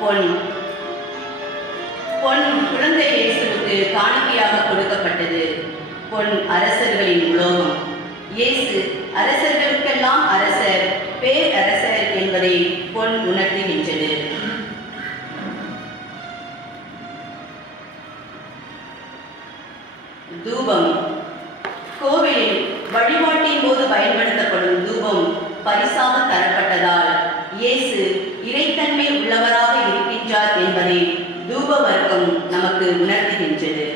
பொன் பொன் குழந்தை இயேசுவுக்கு காணிக்கையாக கொடுக்கப்பட்டது. பொன் அரசர்களின் உலோகம். இயேசு அரசர்களுக்கெல்லாம் அரசர், பேரரசர் என்பதை பொன் உணர்த்துகின்றது. தூபம். கோவிலில் வழிபாட்டின் போது பயன்படுத்தப்படும் தூபம் பரிசாக தரப்பட்டதால் இயேசு இறைத்தன்மை உள்ளவராக இருக்கின்றார் என்பதை தூப வர்க்கம் நமக்கு உணர்த்துகின்றது.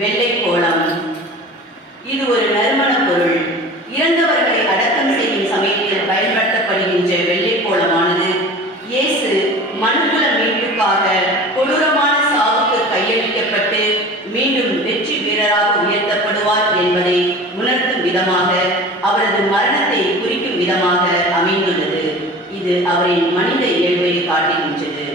வெள்ளை கோலம். இது ஒரு நறுமண பொருள். இறந்தவர்களை அடக்கம் செய்யும் சமயத்தில் பயன்படுத்தப்படுகின்ற வெள்ளை கோலமானது இயேசு மனுக்குல மீட்புக்காக கொடூரமான சாவுக்கு கையளிக்கப்பட்டு மீண்டும் வெற்றி வீரராக உயர்த்தப்படுவார் என்பதை உணர்த்தும் விதமாக, அவரது மரணத்தை குறிக்கும் விதமாக அமைந்துள்ளது. இது அவரின் மனித இயல்பை காட்டுகின்றது.